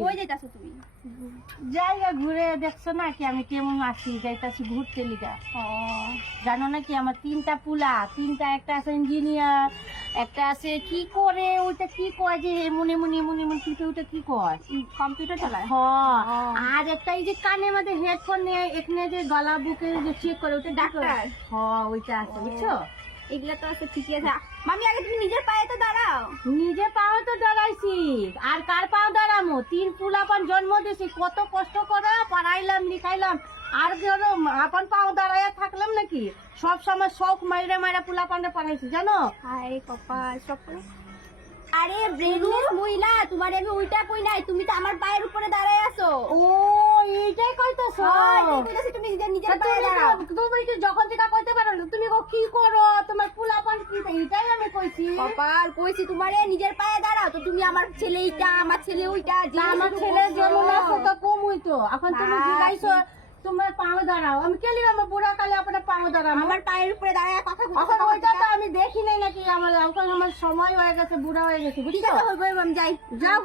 কই যাইতাছো তুমি? জায়গা ঘুরে দেখছো না কি আমি কেমন আছি, যাইতাছি ঘুরতে লিগা। জানো না কি আমার 3টা পুলা, একটা আছে ইঞ্জিনিয়ার, একটা আছে কি করে ওইটা কি কয় যে মনে মনে মনে মনে কিন্তু ওইটা কি কয় কম্পিউটার চালায়। আর একটা এই যে কানের মধ্যে হেডফোন নিয়ে এখানে যে গলা বুকে যে চেক করে ওইটা ডাক্তার। ওইটা আছে বুঝছো। এগুলা তো আছে ঠিকই আছে। মামি আগে তুমি নিজের পায়ে তো দাঁড়াও। নিজে পাও তো দাঁড়াইছি, আর কার পাও দাঁড়ামো? 3 পুলাপান জন্ম দিছি, কত কষ্ট করে পড়াইলাম লিখাইলাম, আর ধরো আপন পাও দাঁড়াইয়া থাকলাম নাকি? সব সময় শখ মাইরা মাইরা পুলাপানটা পড়াইছি জানো। হায় কপাল সব করে। আরে ব্রেনলেস মহিলা, তোমারে আমি উল্টা কই নাই, তুমি তো আমার পায়ের উপরে দাঁড়ায় আছো। ও এইটাই কইতাছো। তুমি নিজের পায়ে দাঁড়াও। তুমি কি যখন যেটা কইতে পারো না, তুমি কি করো তোমার পুলাপান কি, এইটাই আমি কইছি। কপাল কইছি তোমারে নিজের পায়ে দাঁড়াও, তো তুমি আমার ছেলে এইটা, আমার ছেলে ওইটা। না, আমার ছেলের জন্ম না তো কম হইতো, এখন তুমি জিগাইছো তোমার পাও দাঁড়াও, আমি কেলি আমার বুড়া কালে আপনার পাও দাঁড়াও। আমার পায়ের উপরে দাঁড়ায় কথা এখন ওইটা তো আমি দেখি নাই নাকি, আমার এখন আমার সময় হয়ে গেছে, বুড়া হয়ে গেছে ঠিক বুঝছো। আছে, আমি যাই। যাও।